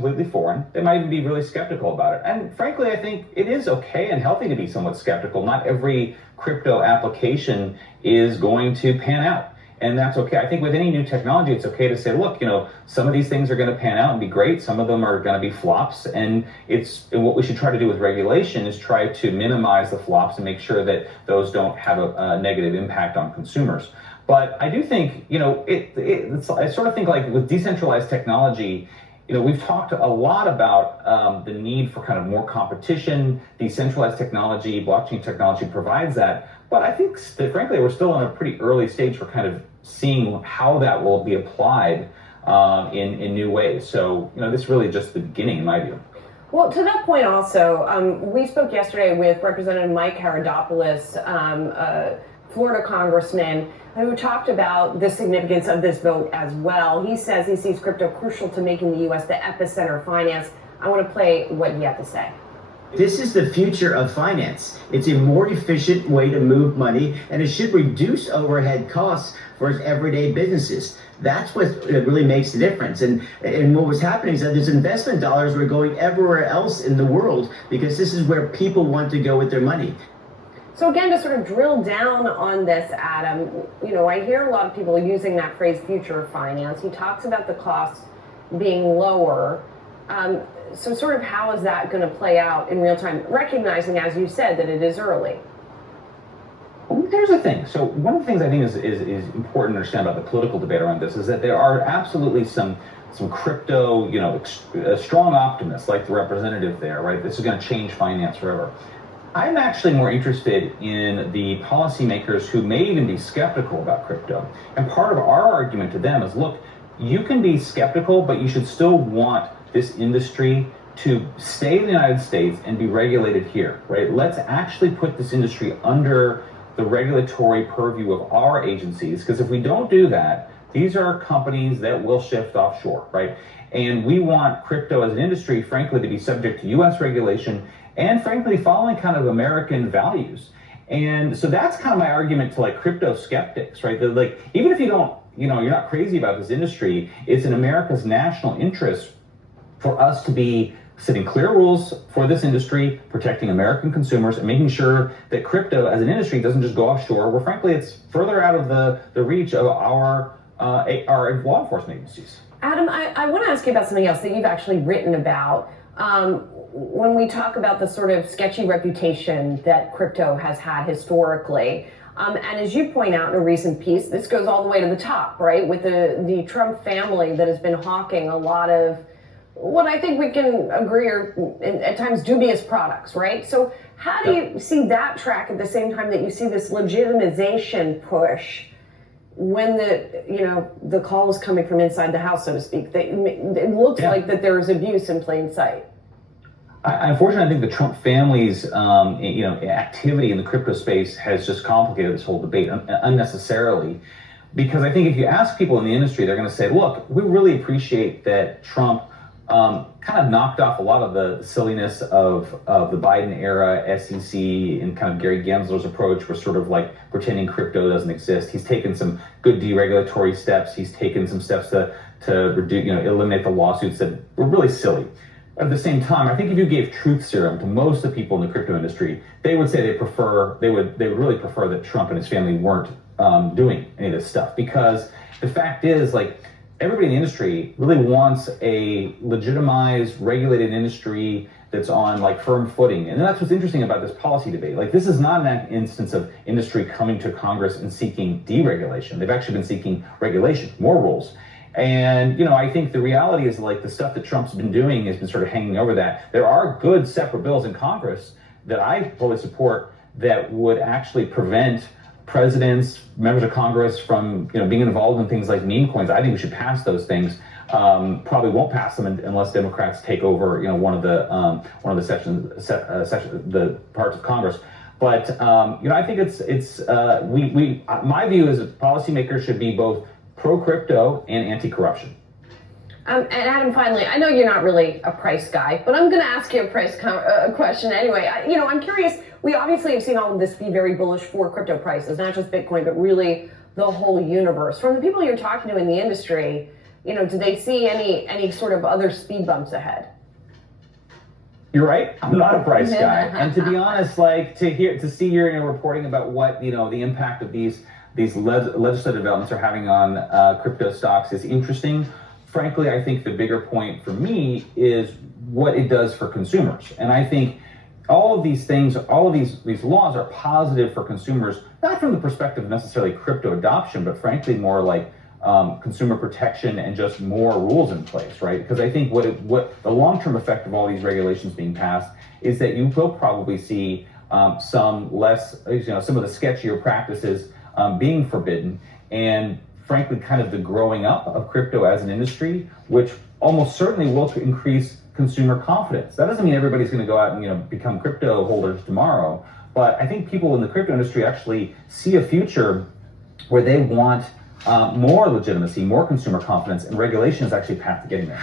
completely foreign. They might even be really skeptical about it. And frankly, I think it is okay and healthy to be somewhat skeptical. Not every crypto application is going to pan out. And that's okay. I think with any new technology, it's okay to say, look, some of these things are going to pan out and be great. Some of them are going to be flops. And what we should try to do with regulation is try to minimize the flops and make sure that those don't have a negative impact on consumers. But I do think, I sort of think like with decentralized technology, we've talked a lot about the need for kind of more competition. Decentralized technology, blockchain technology provides that. But I think that, frankly, we're still in a pretty early stage for kind of seeing how that will be applied in new ways. So, this is really just the beginning, in my view. Well, to that point also, we spoke yesterday with Representative Mike Haradopoulos, Florida congressman, who talked about the significance of this vote as well. He says he sees crypto crucial to making the U.S. the epicenter of finance. I want to play what he had to say. This is the future of finance. It's a more efficient way to move money, and it should reduce overhead costs for everyday businesses. That's what really makes the difference. And what was happening is that these investment dollars were going everywhere else in the world because this is where people want to go with their money. So again, to sort of drill down on this, Adam, I hear a lot of people using that phrase future of finance. He talks about the costs being lower. So sort of how is that going to play out in real time, recognizing, as you said, that it is early? Well, here's the thing. So one of the things I think is important to understand about the political debate around this is that there are absolutely some crypto, strong optimists like the representative there, right? This is going to change finance forever. I'm actually more interested in the policymakers who may even be skeptical about crypto. And part of our argument to them is, look, you can be skeptical, but you should still want this industry to stay in the United States and be regulated here, right? Let's actually put this industry under the regulatory purview of our agencies, because if we don't do that, these are companies that will shift offshore, right? And we want crypto as an industry, frankly, to be subject to U.S. regulation and, frankly, following kind of American values. And so that's kind of my argument to like crypto skeptics, right? That, like, even if you don't, you're not crazy about this industry, it's in America's national interest for us to be setting clear rules for this industry, protecting American consumers, and making sure that crypto as an industry doesn't just go offshore, where frankly it's further out of the reach of our law enforcement agencies. Adam, I want to ask you about something else that you've actually written about. When we talk about the sort of sketchy reputation that crypto has had historically, and as you point out in a recent piece, this goes all the way to the top, right? With the Trump family that has been hawking a lot of what I think we can agree are at times dubious products, right? So how do you see that track at the same time that you see this legitimization push when the call is coming from inside the house, so to speak? It looks like that there is abuse in plain sight. Unfortunately, I think the Trump family's activity in the crypto space has just complicated this whole debate unnecessarily. Because I think if you ask people in the industry, they're going to say, look, we really appreciate that Trump kind of knocked off a lot of the silliness of the Biden era SEC and kind of Gary Gensler's approach, where sort of like pretending crypto doesn't exist. He's taken some good deregulatory steps. He's taken some steps to reduce, eliminate the lawsuits that were really silly. At the same time, I think if you gave truth serum to most of the people in the crypto industry, they would say they would really prefer that Trump and his family weren't doing any of this stuff, because the fact is, like, everybody in the industry really wants a legitimized, regulated industry that's on like firm footing. And that's what's interesting about this policy debate. Like, this is not an instance of industry coming to Congress and seeking deregulation. They've actually been seeking regulation, more rules. And, I think the reality is, like, the stuff that Trump's been doing has been sort of hanging over that. There are good separate bills in Congress that I fully support that would actually prevent presidents, members of Congress from being involved in things like meme coins. I think we should pass those things. Probably won't pass them unless Democrats take over one of the parts of Congress. But I think it's my view is that policymakers should be both pro crypto and anti-corruption. And Adam, finally, I know you're not really a price guy, but I'm going to ask you a price question anyway. I'm curious. We obviously have seen all of this be very bullish for crypto prices, not just Bitcoin, but really the whole universe. From the people you're talking to in the industry, do they see any sort of other speed bumps ahead? You're right. I'm not a price guy, and to be honest, like to see your reporting about what the impact of these legislative developments are having on crypto stocks is interesting. Frankly, I think the bigger point for me is what it does for consumers, and I think all of these things, all of these laws are positive for consumers, not from the perspective of necessarily crypto adoption, but frankly more like consumer protection and just more rules in place, right? Because I think what the long-term effect of all these regulations being passed is that you will probably see some less, some of the sketchier practices being forbidden, and frankly, kind of the growing up of crypto as an industry, which almost certainly will increase consumer confidence. That doesn't mean everybody's going to go out and become crypto holders tomorrow, but I think people in the crypto industry actually see a future where they want more legitimacy, more consumer confidence, and regulation is actually a path to getting there.